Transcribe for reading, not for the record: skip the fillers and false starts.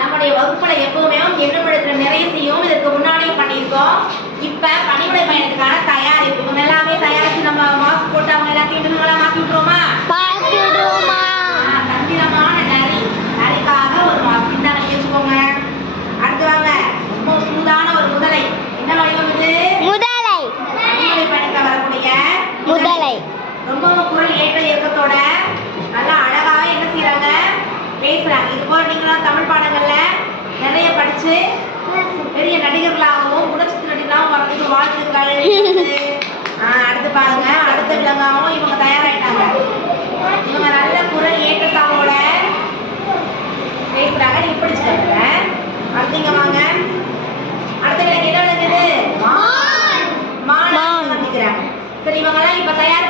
நம்முடைய வகுப்புல எப்பவுமே எண்ணுமெடுக்கிற நிறைய செய்யும் இதற்கு முன்னாடியே பண்ணியிருக்கோம். இப்ப பணிவுடை பயணத்துக்கான தயாரிப்பு இவங்க எல்லாமே தயாரிச்சு நம்ம மாஸ்க் போட்டு அவங்க எல்லாத்தையும் மாற்றி விட்டுருவோமா? தந்திரமான நரிக்காக ஒரு மாஸ்க் இந்த வச்சுக்கோங்க. அடுத்து வாங்க, ரொம்ப சூடான ஒரு முதலை. என்ன வடிவம் இது? முதலை. பணிவுடை பயணத்துல வரக்கூடிய முதலை. ரொம்பவும் குரல் ஏற்ற இயக்கத்தோட நல்லா அழகாக என்ன செய்யறாங்க, பேசுறாங்க. இது போல நீங்களும் தமிழ் பாடங்கள்ல நிறைய படிச்சு பெரிய நடிகர்களாகவும் குணச்சித்திர நடிகர்களாகவும் வரதுக்கு வாழ்த்துக்கள். அடுத்து பாருங்க, அடுத்த விலங்காகவும் இவங்க தயாராயிட்டாங்க. இவங்க நல்ல குரல் ஏற்றத்தாவோட பேசுறாங்க. நீங்க பிடிச்சிருக்க அடுத்தீங்க வாங்க. அடுத்த விலங்கு என்ன விலங்குது? மான். மான் வந்துக்கிறாங்க. சரி, இவங்க எல்லாம் இப்ப தயார்